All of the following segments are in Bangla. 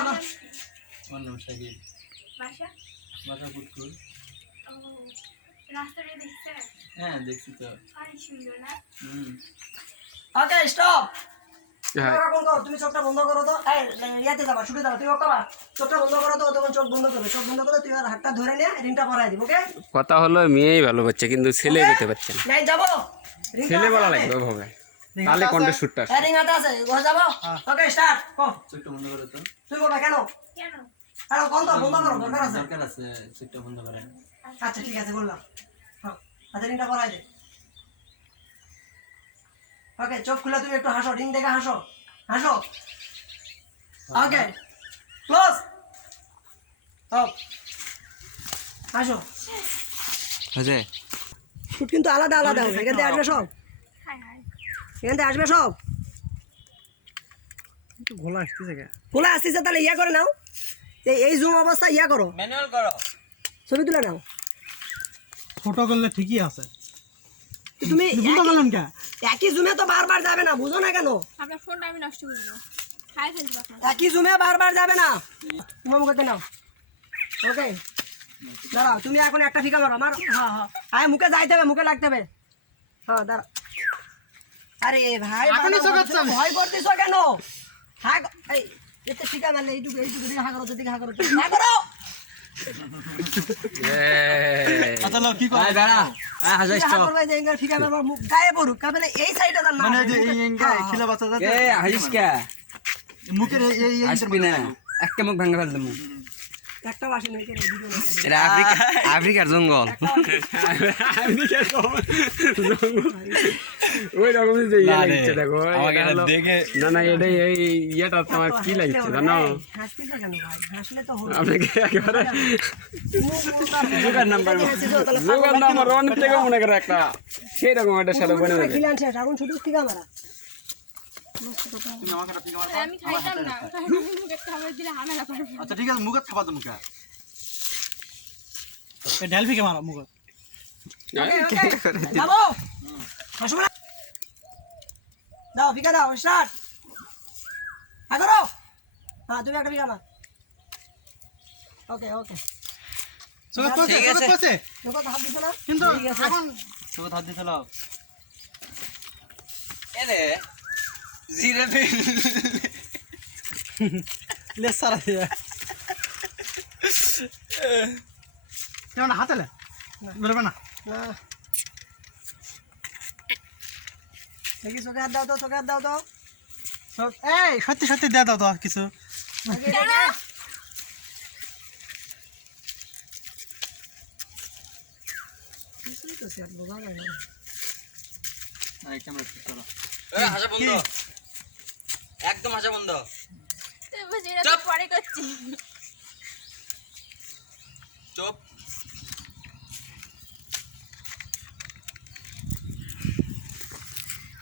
আমার নাম শাকিব। বাসা বাসা পুটকুল। রাস্তাটা দেখছেন? হ্যাঁ দেখছি তো। অনেক সুন্দর না? Okay stop. তুমি চোখটা বন্ধ করো তো। ইয়াতে যাবা, শুটে যাবা, তুমি ওকা চোখটা বন্ধ করো তো। তখন চোখ বন্ধ করবে, চোখ বন্ধ করে তুই আর হাতটা ধরে নিয়ে রিংটা পরাই দিব। ওকে, কথা হলো মেয়েই ভালো পাচ্ছে কিন্তু ছেলে পেতে পারছে না। নাই যাবো, ছেলে বলা লাগবে ওভাবে, তাহলে কণ্ঠে সুরটা আসে। রিং হাতে আছে, ঘরে যাবো। Okay start. চোখটা বন্ধ করো তো। তুই বলবা কেন? কেন? আরে কোন তো বন্ধ করো, দরকার আছে। দরকার আছে, চোখটা বন্ধ করেন। আচ্ছা ঠিক আছে, বললাম। হ্যাঁ, হাতে রিংটা পরাই দে। ওকে, চোখ খুলে তুমি একটু হাসো, রিং দেখে হাসো, হাসো। ওকে, ক্লোজ। স্টপ, হাসো। বুঝে শুট কিন্তু আলাদা আলাদা হবে। এখান থেকে আসবে সব, হাই হাই। এখান থেকে আসবে সব। ঘোলা আসতেছে কে? খোলা আসতেছে, তাহলে ইয়া করে নাও। এই জুম অবস্থা ইয়া করো, ম্যানুয়াল করো। ছবি তুলে নাও। ছোট করলে ঠিকই আছে। তুমি বুঝতে পারলেন কে? একই জুমে তো বারবার যাবে না, বুঝো না কেন? আপনার ফোনটা আমি নষ্ট করে দেবো। খাই ফেলবো আপনার। একই জুমে বারবার যাবে না। তোমার মুখে নাও। ওকে, দাঁড়াও, তুমি এখন একটা ফিকা মারো। আমার হ্যাঁ হ্যাঁ, আয় মুখে যাইতে হবে, মুখে লাগতে হবে। হ্যাঁ দাঁড়াও। আরে ভাই, এখনই চোখাচ্ছ আমি। ভয় করতেছ কেন? হ্যাঁ, এই এতে ফিকা মারলে এইটুকু এইটুকু দিকে হা করো, দিকে হা করো, হা করো। আচ্ছা লাও কি করো? দাঁড়া হাসা হা করবে যে এঙ্গার ফিকা মারবো, মুখ গায়ে পড়ুক, তাহলে এই সাইডে দাঁড়ান না। মানে যে এই এঙ্গাই ছেলে বাচ্চা যাতে এ হাসিস কে? মুখের এই আসবি না, একটা মুখ ভাঙা ফেললাম। একটা বাসি নেই কেন ভিডিও না। এটা আফ্রিকার জঙ্গল। ওই রকমই যে ইয়ে লাগছে, দেখো দেখে না না, এটাই এই ইয়েটা তোমার কি লাগছে জানো? হাসতেছো কেন ভাই? হাসলে তো হবে। আপনাকে একেবারে জোগাড় নাম্বার অনেক থেকে মনে করে একটা সেই রকম একটা সাথে বনে যাবে। খিলান শেষ, এখন শুধু ফিকা মারা। আমি খাইতাম না। মুখে খাবার দিলে হামেলা করবো। আচ্ছা ঠিক আছে, মুখে খাবা তো মুখে। ঢেল ফিকে মারো মুখ। যাবো, হাসো না। দাও ফিকা দাও, স্টার্ট। আগরো। হ্যাঁ, তুমি একটা ফিকা মার। ওকে ওকে, চোখ করছে, চোখ করছে। দেখো তো হাত দিছো না? কিন্তু ঠিক আছে। এখন চোখ হাত দিতে লাও। এরে জিরে লেস সারা দিয়ে। কেমন হাতে লে? বলবে না। না। দেখি চোখে হাত দাও তো, চোখে হাত দাও তো। এই সত্যি সত্যি দিয়ে দাও তো কিছু। দেখি, দেখি। কিছুই তো স্যার, বোঝা যায় না। এই ক্যামেরা ঠিক করো। হাসা বন্ধ, একদম হাসা বন্ধ। তুই বুঝি এটা তো পরে করছি। চুপ।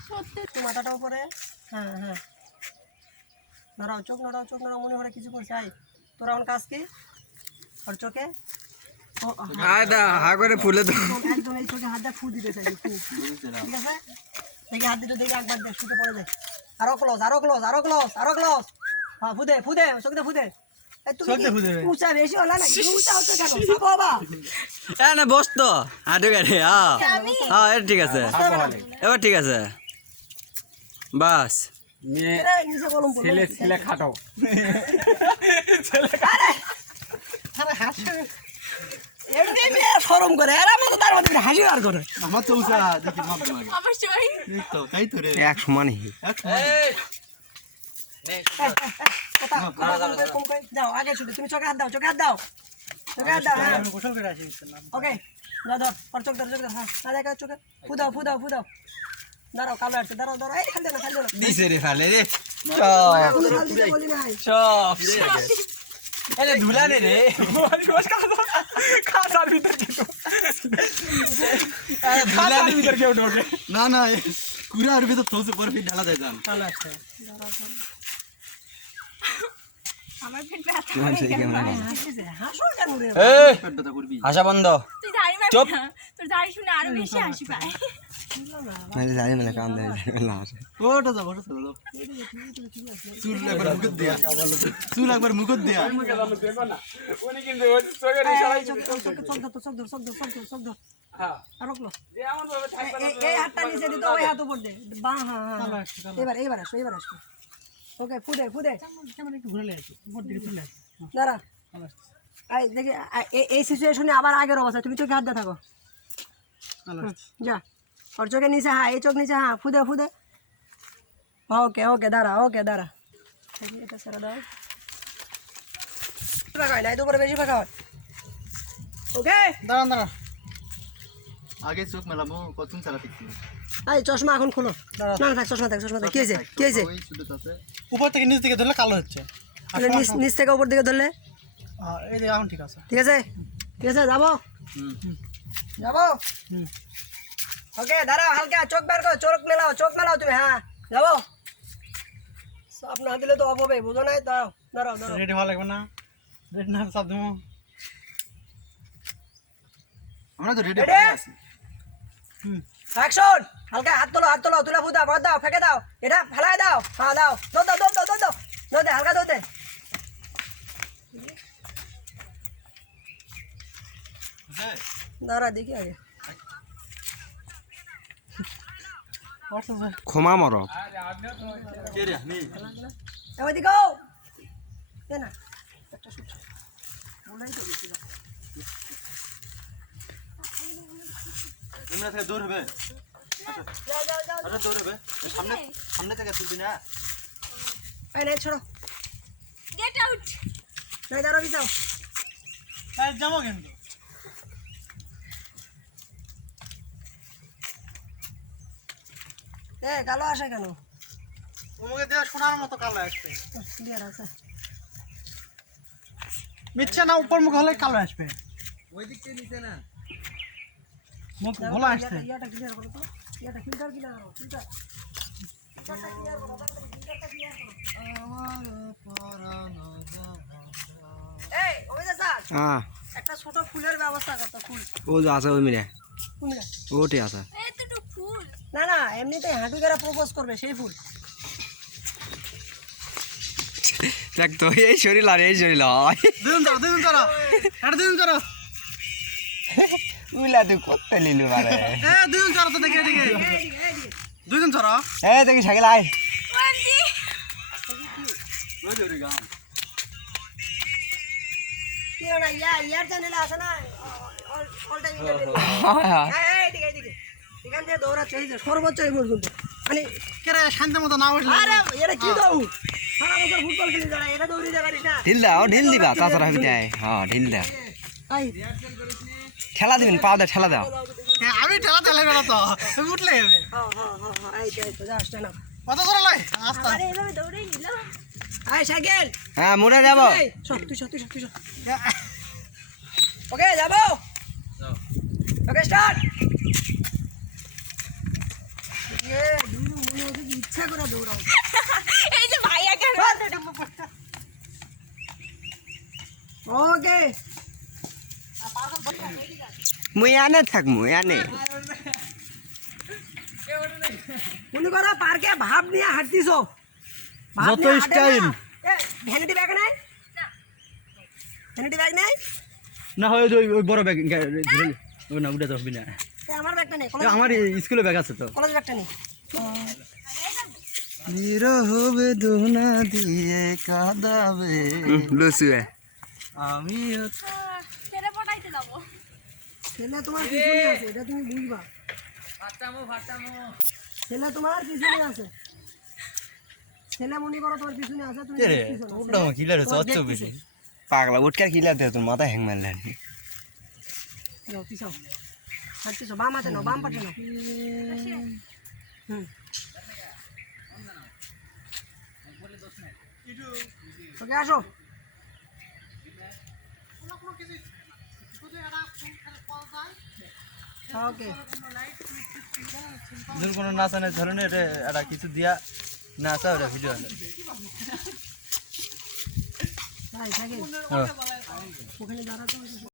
সত্যি একটু মাথাটা উপরে। হ্যাঁ হ্যাঁ, নড়াও, চোখ নড়াও, চোখ নড়াও, মনে করে কিছু করছে। আই তোর এখন কাজ কি? আর চোখে হা করে ফুলে তো একদম এই চোখে হাত দিয়ে ফু দিতে চাই, ফু। ঠিক আছে, দেখি হাত দিতে, দেখি একবার দেখ, শুতে পড়ে দেখ। আরো ক্লোজ, আরো ক্লোজ, আরো ক্লোজ, আরো ক্লোজ। হ্যাঁ, ফুদে ফুদে, চোখে ফুদে। চোখে ফুদে। উঁচা বেশি হলো না, উঁচা হচ্ছে কেন? চাপো বাবা। না বসতো হাঁটু গাড়ি। হ্যাঁ হ্যাঁ, এটা ঠিক আছে, এবার ঠিক আছে। বাস মেয়ে এই, নিচে কলম পড়লো। ছেলে ছেলে খাটো। আরে হাসি। এমনি মেয়ে শরম করে, এরা মতো তার মধ্যে হাসি বার করে। আমার তো উষা দেখি মাপ লাগে। অবশ্যই। দেখ তো তাই তো রে। এক সমানই। কম করে দাও, আগে ছুটি। তুমি চোখে হাত দাও, চোখে হাত দাও, চোখে হাত দাও। হ্যাঁ, আমি গোসল করে আসি না। ওকে, দাও দাও, আর চোখ দাও, চোখ দাও। হ্যাঁ, না দেখা চোখে ফু দাও, ফু দাও, ফু দাও। দাঁড়াও, কালো আসছে, দাঁড়াও দাঁড়াও। এই খাল দাও না, খাল দাও না। দিছে রে ফালে রে এখনো খাল দিতে বলি নাই। সব এরে ধুলানে রে খাসার ভিতর কিন্তু ধুলানে ভিতর কেউ ঢোকে না না, কুড়ার ভিতর থসে পরে ফির ঢালা যায় জান। কালো আসছে। আমার পেট ব্যথা। হাসিছে, হাসো কেন রে? এই পেট ব্যথা করবি। হাসা বন্ধ। তুই দাড়ি মারবি চুপ। না। তোর দাড়ি শুনে আরো বেশি হাসি পায়। মানে জানি মানে কাম দেয় না ওটা যাবো চুল একবার মুখত দিয়া চুল একবার মুখত দিয়া এই হাতটা নিচে দিতে ওই হাত উপর দে এবার আসো ওকে ফুদে কেমন একটু ঘুরে আসি উপর দিকে চলে আসি দাঁড়া দেখি এই সিচুয়েশনে আবার আগের অবস্থা তুমি চোখে হাত দিয়ে থাকো যা ওর চোখের নিচে হ্যাঁ এই চোখ নিচে হ্যাঁ ফুদে ওকে দাঁড়া এটা ছেড়ে দাও ফাঁকা হয় না এত উপরে বেশি ফাঁকা হয় ওকে দাঁড়ান আগে চোখ মেলামো কতক্ষণ চালা দেখছি এই চশমা এখন খোলো না থাক চশমা থাক কি হয়েছে ওই শুধু তাতে উপর থেকে নিচ দিকে ধরলে কালো হচ্ছে নিচ থেকে উপর দিকে ধরলে এই যে এখন ঠিক আছে ঠিক আছে যাবো ওকে দাঁড়াও হালকা চোখ বের করো চোখ মেলাও তুমি হ্যাঁ যাবো সব না দিলে তো অফ হবে বুঝো নাই দাঁড়াও রেডি হওয়া লাগবে না রেডি না সব দেবো আমরা তো রেডি Ready? হয়ে আছি অ্যাকশন হালকা হাত তোলো তুলে ফুদা বাদ দাও ফেকে দাও এটা ফেলাই দাও হ্যাঁ দাও দৌড় দে হালকা দৌড় দে দাঁড়া দেখি আগে ক্ষমা মর কে রে আমি এবার দিকে না একটা শুট বলাই তো দিছি তোমরা থেকে দূর হবে যাও আচ্ছা দূর হবে সামনে থেকে তুলবি না এই নে ছোড়ো গেট আউট নাই দাঁড়াবি যাও যাবো কিন্তু কালো আসে কেন তোমাকে দেওয়া সোনার মতো কালো আসবে ক্লিয়ার আছে মিথ্যা না উপর মুখ হলে কালো আসবে ওই দিক থেকে নিচে না মুখ ভোলা আসছে ইয়াটা ক্লিয়ার করো তো ইয়াটা ফিল্টার ক্লিয়ার করো ফিল্টারটা ক্লিয়ার করো ফিল্টারটা ক্লিয়ার করো এই ওইদা স্যার হ্যাঁ একটা ছোট ফুলের ব্যবস্থা করতে ফুল ও যে আছে ওই মিলে কোনটা ওটি আছে এতটুকু ফুল না এমনিতে হাঁটু গেরা প্রপোজ করবে সেই ফুল দেখ তো এই শরীর আর এই শরীর দুজন ধরো আর দুজন ধরো উইলা তুই করতে লিলু বারে দুজন ধরো তো দেখি এদিকে দুজন ধরো দেখি সাইকেল আয় ওয়ান্দি ওই যে গান কি না ইয়ার চ্যানেলে আছে না অল টাইম এইদিকে এখান থেকে দৌড়াচ্ছে এই যে সর্বোচ্চ এই পর্যন্ত মানে কেরে শান্ত মতো না উঠলে আরে এটা কি দৌড় সারা বছর ফুটবল খেলি যারা এটা দৌড়ি যাবে এটা ঢিল দিবা তাছাড়া হবি না হ্যাঁ ঢিল দা আই ঠেলা দিবেন পা দে ঠেলা দাও আমি ঠেলাতে লাগবে না তো তুমি উঠলে যাবে হ্যাঁ এই তো যাস না কত করে লাই আস্তে আরে এভাবে দৌড়েই নিল আয় সাইকেল হ্যাঁ মোড়ে যাবো তুই ওকে যাবো ওকে স্টার্ট ইচ্ছা করে দৌড়াও এই যে ভাইয়া কেন ওকে মুই আনে থাক মুই আনে মনে করো পার্কে ভাব নিয়ে হাঁটতিছো যত স্টাইল ভ্যানিটি ব্যাগ নাই ভ্যানিটি ব্যাগ নাই না হয় ওই বড় ব্যাগ ওই না উঠে যাবি না আমার ব্যাগটা নেই আমার স্কুলে ব্যাগ আছে তো কলেজ ব্যাগটা নেই নিরহবে দোনা দিয়ে কাঁদাবে লুসুয়ে আমি ছেলে পটাইতে যাবো ছেলে তোমার পিছনে আছে এটা তুমি বুঝবা ছেলে তোমার পিছনে আছে ছেলে মনে করো তোমার পিছনে আছে তুমি পাগলা উঠকার কিলা দে তোর মাথা হ্যাং মারলেন যাও পিছাও হাঁটতেছো বাম হাতে নাও বাম পাশে নাও ওকে আসো ওকে কোনো নাচানের ধরনের একটা কিছু দিয়া নাচা ওটা ভিডিও ভাই থাকে ওখানে দাঁড়াতে